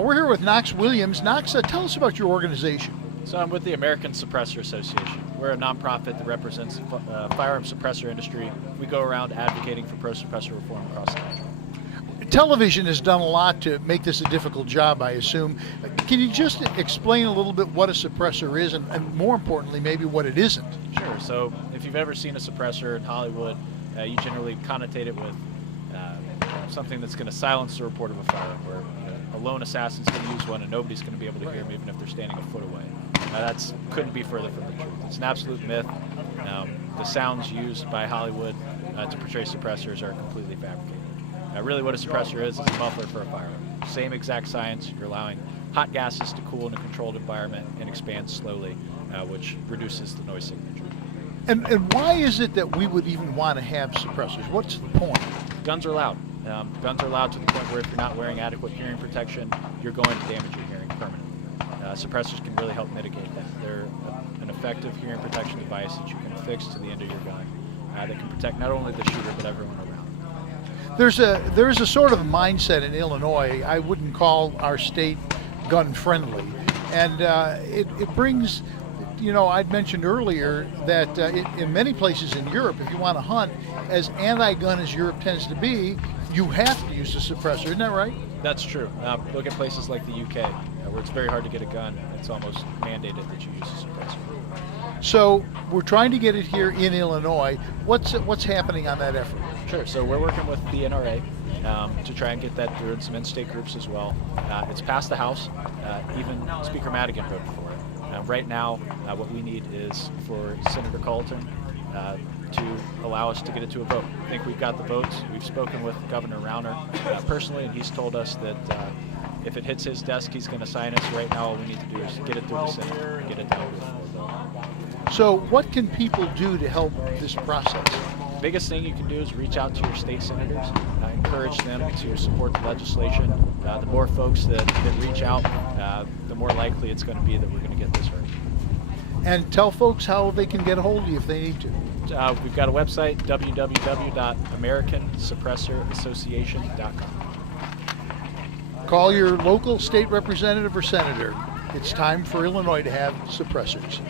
We're here with Knox Williams. Knox, tell us about your organization. So I'm with the American Suppressor Association. We're a nonprofit that represents the firearm suppressor industry. We go around advocating for pro-suppressor reform across the country. Television has done a lot to make this a difficult job, I assume. Can you just explain a little bit what a suppressor is and more importantly, maybe what it isn't? Sure. So if you've ever seen a suppressor in Hollywood, you generally connotate it with something that's going to silence the report of a firearm, where a lone assassin's going to use one and nobody's going to be able to hear him even if they're standing a foot away. That couldn't be further from the truth. It's an absolute myth. The sounds used by Hollywood to portray suppressors are completely fabricated. Really what a suppressor is a muffler for a firearm. Same exact science. You're allowing hot gases to cool in a controlled environment and expand slowly, which reduces the noise signature. And why is it that we would even want to have suppressors? What's the point? Guns are loud. Guns are loud to the point where if you're not wearing adequate hearing protection, you're going to damage your hearing permanently. Suppressors can really help mitigate that. They're an effective hearing protection device that you can affix to the end of your gun that can protect not only the shooter but everyone around. There's a sort of mindset in Illinois. I wouldn't call our state gun friendly, and it brings. I'd mentioned earlier that in many places in Europe, if you want to hunt, as anti-gun as Europe tends to be, you have to use a suppressor. Isn't that right? That's true. Look at places like the UK, where it's very hard to get a gun. It's almost mandated that you use a suppressor. So we're trying to get it here in Illinois. What's happening on that effort? Sure. So we're working with the NRA to try and get that through, and some in-state groups as well. It's passed the House. Even Speaker Madigan voted for it. Right now, what we need is for Senator Colton to allow us to get it to a vote. I think we've got the votes. We've spoken with Governor Rauner personally, and he's told us that if it hits his desk, he's going to sign it. So right now, all we need to do is get it through the Senate and get it down to a full vote. So what can people do to help this process? The biggest thing you can do is reach out to your state senators, encourage them to support the legislation. The more folks that reach out, the more likely it's going to be that we're going to get this right. And tell folks how they can get a hold of you if they need to. We've got a website, www.americansuppressorassociation.com. Call your local state representative or senator. It's time for Illinois to have suppressors.